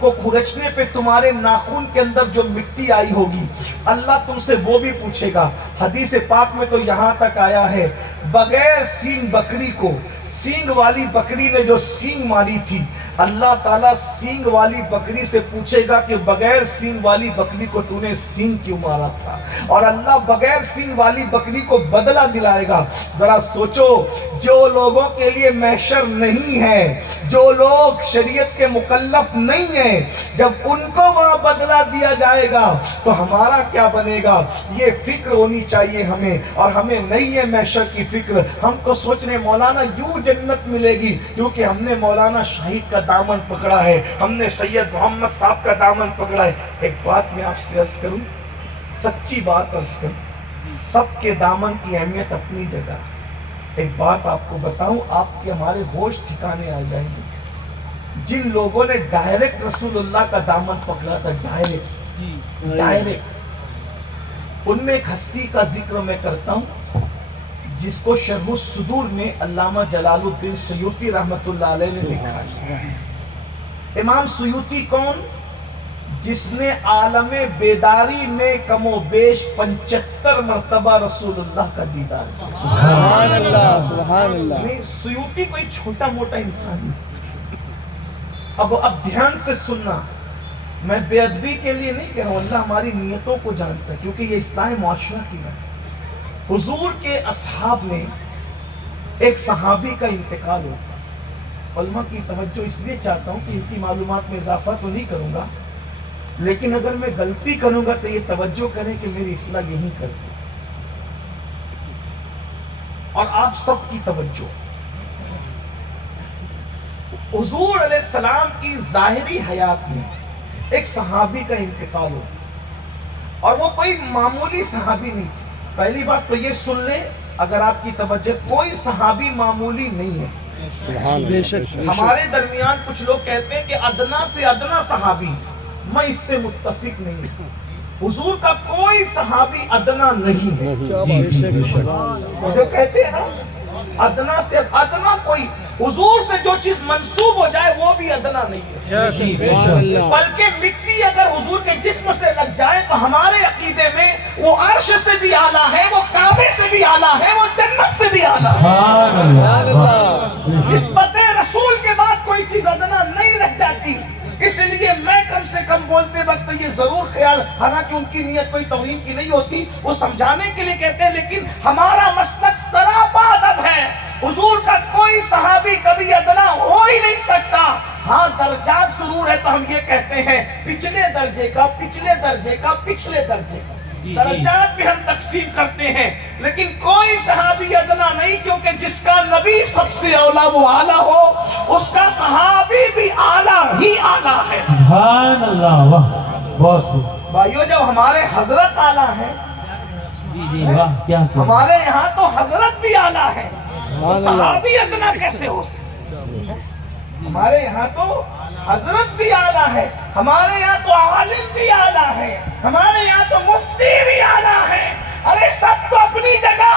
کو खुरचने पे तुम्हारे नाखून के अंदर जो मिट्टी आई होगी, अल्लाह तुमसे वो भी पूछेगा। हदीस पाक में तो यहाँ तक आया है, बगैर सींग बकरी को, सींग वाली बकरी ने जो सींग मारी थी, अल्लाह ताला सींग वाली बकरी से पूछेगा कि बगैर सींग वाली बकरी को तूने सींग क्यों मारा था, और अल्लाह बगैर सींग वाली बकरी को बदला दिलाएगा। जरा सोचो, जो लोगों के लिए महशर नहीं है, जो लोग शरीयत के मुकल्लफ नहीं है, जब उनको वहां बदला दिया जाएगा तो हमारा क्या बनेगा? ये फिक्र होनी चाहिए हमें, और हमें नहीं है महशर की फिक्र। हम तो सोच रहे मौलाना यूं जन्नत मिलेगी क्योंकि हमने मौलाना शाहिद का दामन पकड़ा है, हमने सैयद मोहम्मद साहब का दामन पकड़ा है। एक बात मैं आपसे अर्ज करूं, सच्ची बात अर्ज करूं, सबके दामन की अहमियत अपनी जगह। एक बात आपको बताऊं, आपके हमारे होश ठिकाने आ जाएंगे। जिन लोगों ने डायरेक्ट रसूलुल्लाह का दामन पकड़ा था, डायरेक्ट, उनमें एक हस्ती का जिक्र मैं करता हूं जिसको शरहुस सुदूर में अल्लामा जलालुद्दीन सुयूती रहमतुल्लाह अलैह ने लिखा है। इमाम सुयूती कौन? जिसने आलमे बेदारी में कमो बेश 75 मरतबा रसूलुल्लाह का दीदार किया। सुभान अल्लाह, सुभान अल्लाह। सुयूती कोई छोटा मोटा इंसान नहीं। अब ध्यान से सुनना, मैं बेअदबी के लिए नहीं कह रहा हूं, अल्लाह हमारी नियतों को जानता है, क्योंकि ये इस्लाम मुआशरा की बात है। हुजूर के असहाब में एक सहाबी का इंतकाल होता। उलमा की तवज्जो इसलिए चाहता हूं कि इनकी मालूमात में इजाफा तो नहीं करूंगा, लेकिन अगर मैं गलती करूंगा तो ये तवज्जो करें कि मेरी इस्लाह यही करती, और आप सबकी तवज्जो। हुजूर अलैहिस्सलाम की जाहिरी हयात में एक सहाबी का इंतकाल हो, और वो कोई मामूली सहाबी नहीं थी। पहली बात तो ये सुन ले, अगर आपकी तवज्जो, कोई सहाबी मामूली नहीं है। हमारे दरमियान कुछ लोग कहते हैं कि अदना से अदना सहाबी, मैं इससे मुत्तफिक नहीं हूं। हुजूर का कोई सहाबी अदना नहीं है। जो कहते हैं ना अदना से अदना, कोई हुजूर से जो चीज मंसूब हो जाए वो भी अदना नहीं है। बल्कि मिट्टी अगर हुजूर के जिस्म से लग जाए तो हमारे अकीदे में वो अर्श से भी आला है, वो काबे से भी आला है, वो जन्नत से भी आला है। निस्बत रसूल के बाद कोई चीज अदना नहीं रह जाती। इसलिए मैं कम से कम बोलते वक्त ये जरूर ख्याल, हालांकि उनकी नीयत कोई तौहीन की नहीं होती, वो समझाने के लिए कहते हैं, लेकिन हमारा मसलक सरापा अदब है। हुजूर का कोई सहाबी कभी अदना हो ही नहीं सकता। हाँ, दर्जात जरूर है, तो हम ये कहते हैं पिछले दर्जे का, पिछले दर्जे का, पिछले दर्जे का दर्जात भी हम तकसीम करते हैं, लेकिन कोई सहाबी अदना नहीं, क्योंकि जिसका नबी सबसे औला वो आला हो, उसका सहाबी भी आला ही आला है। सुभान अल्लाह, वाह, बहुत खूब भाइयों, जब हमारे हजरत आला है, जी वाह, क्या हमारे यहाँ तो हजरत भी आला है, तो सहाबी अदना कैसे हो सकता? हमारे यहाँ तो हजरत भी आला है, हमारे यहाँ तो आलिम भी आला है, हमारे यहाँ तो मुफ्ती भी आला है। अरे सब तो अपनी जगह,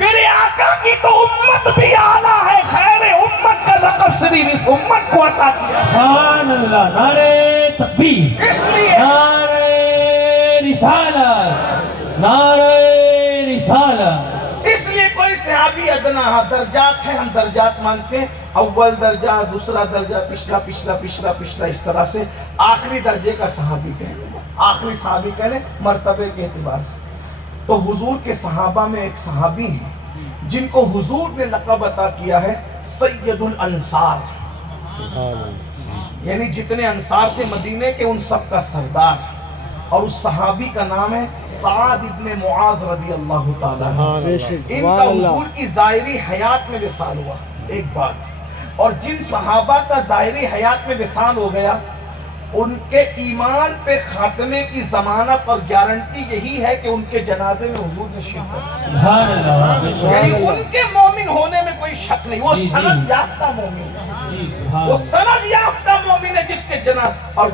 मेरे आका की तो उम्मत भी आला है। खैर उम्मत का लक़ब सिर्फ इस उम्मत को अता किया। सुभान अल्लाह, नारे तकबीर, इसलिए नारे रिसालत, नारे रिसालत। इसलिए कोई सहाबी अदना, दर्जात है, हम दर्जात मानते हैं, अव्वल दर्जा, दूसरा दर्जा, पिछला पिछला पिछला पिछला, इस तरह से आखिरी दर्जे का सहाबी कह लें, आखिरी सहाबी कह लें मर्तबे के एतबार से। तो हुजूर के सहाबा में एक सहाबी है जिनको हुजूर ने लक़ब अता किया है सैयदुल अंसार, यानी जितने अंसार थे मदीने के उन सब का सरदार, और उस सहाबी का नाम है साद इब्ने मुआज रज़ी अल्लाह ताला। इनका हुजूर की ज़ाहिरी हयात में विसाल हुआ, एक बात। और जिन सहाबा का ज़ाहिरी हयात में विसाल हो गया, उनके ईमान पे खात्मे की जमानत और गारंटी यही है कि उनके जनाजे में हुजूर ने शिरकत, यानी उनके मोमिन होने में कोई शक नहीं। वो सनद याफ्ता मोमिन है, वो सनद याफ्ता मोमिन है जिसके जनाब। और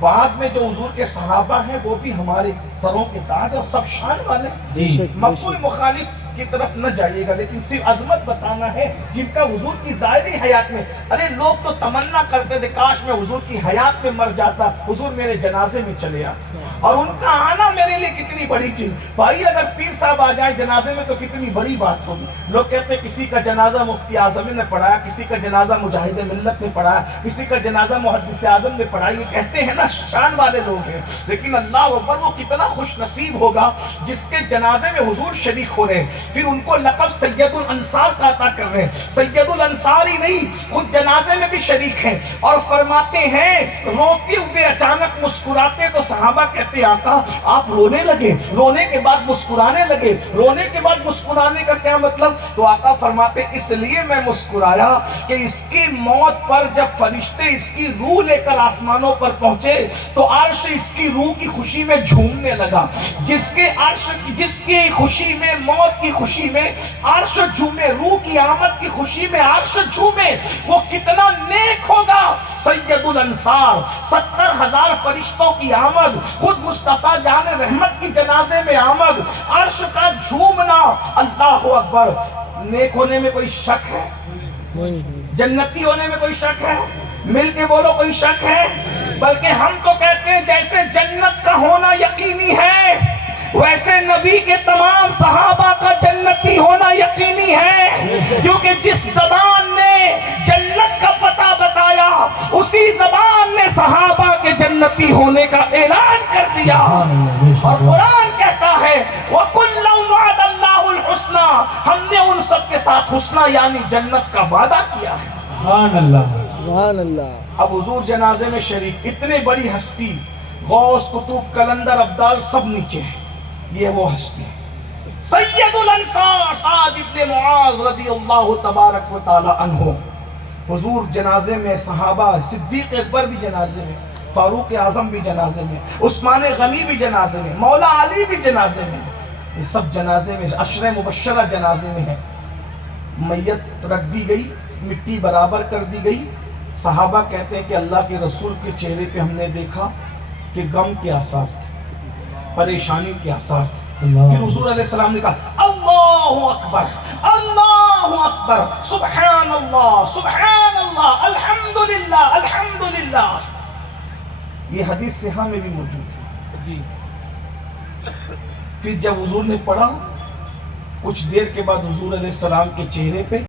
بعد میں جو حضور کے صحابہ ہیں وہ بھی ہمارے سروں کے تاج اور سب شان والے. جی مفہوم مخالف کی طرف نہ جائیے گا، لیکن صرف عظمت بتانا ہے جن کا حضور کی ظاہری حیات میں. ارے لوگ تو تمنا کرتے تھے کاش میں حضور کی حیات میں مر جاتا، حضور میرے جنازے میں چلے آتے. اور ان کا آنا میرے لیے کتنی بڑی چیز. بھائی اگر پیر صاحب آ جائیں جنازے میں تو کتنی بڑی بات ہوگی. لوگ کہتے ہیں کسی کا جنازہ مفتی اعظم نے پڑھایا، کسی کا جنازہ مجاہد ملت نے پڑھایا، کسی کا جنازہ محدث اعظم نے پڑھایا. یہ کہتے ہیں نا شان والے لوگ ہیں، لیکن اللہ اکبر وہ کتنا خوش نصیب ہوگا جس کے جنازے میں حضور شریک ہو رہے ہیں. پھر ان کو لقب سید الانصار کا عطا کر رہے ہیں. سید الانصار ہی نہیں، خود جنازے میں بھی شریک ہیں. اور فرماتے ہیں روتے ہوئے اچانک مسکراتے تو صحابہ کہتے آقا آپ رونے لگے، رونے کے بعد مسکرانے لگے، رونے کے بعد مسکرانے کا کیا مطلب؟ تو آقا فرماتے اس لیے میں مسکرایا کہ اس کی موت پر جب فرشتے اس کی روح لے کر آسمانوں پر پہنچے تو عرش اس کی روح کی خوشی میں جھومنے لگا. جس کی خوشی میں، موت کی خوشی میں عرش جھومے، روح کی آمد کی خوشی میں عرش جھومے، وہ کتنا نیک ہوگا. سید الانصار 70,000 فرشتوں کی آمد، خود مصطفیٰ جان رحمت کی جنازے میں آمد، عرش کا جھومنا. اللہ اکبر. نیک ہونے میں کوئی شک ہے؟ جنتی ہونے میں کوئی شک ہے؟ مل کے بولو کوئی شک ہے؟ بلکہ ہم تو کہتے ہیں جیسے جنت کا ہونا یقینی ہے ویسے نبی کے تمام صحابہ کا جنتی ہونا یقینی ہے. کیونکہ جس زبان نے جنت کا پتہ بتایا اسی زبان نے صحابہ کے جنتی ہونے کا اعلان کر دیا. اور قرآن کہتا ہے وَكُلًّا وَعَدَ اللَّهُ الْحُسْنَى، ہم نے ان سب کے ساتھ حسنہ یعنی جنت کا وعدہ کیا ہے. سبحان اللہ سبحان اللہ. اب حضور جنازے میں شریک، اتنے بڑی ہستی، غوث قطب کلندر ابدال سب نیچے ہیں. یہ وہ ہستی سید الانصار سعد ابن معاذ رضی اللہ تبارک و تعالی عنہ. حضور جنازے میں، صحابہ، صدیق اکبر بھی جنازے میں، فاروق اعظم بھی جنازے میں، عثمان غنی بھی جنازے میں، مولا علی بھی جنازے میں. یہ سب جنازے میں، عشرہ مبشرہ جنازے میں ہیں. میت رکھ دی گئی، مٹی برابر کر دی گئی. صحابہ کہتے ہیں کہ اللہ کے رسول کے چہرے پہ ہم نے دیکھا کہ غم کے آثار تھے، پریشانی کے آثار تھے. پھر حضور علیہ السلام نے کہا اللہ اکبر، اللہ اکبر، سبحان اللہ، الحمدللہ، الحمدللہ. یہ حدیث صحیحہ میں بھی موجود ہے. جی. پھر جب حضور نے پڑھا کچھ دیر کے بعد حضور علیہ السلام کے چہرے پہ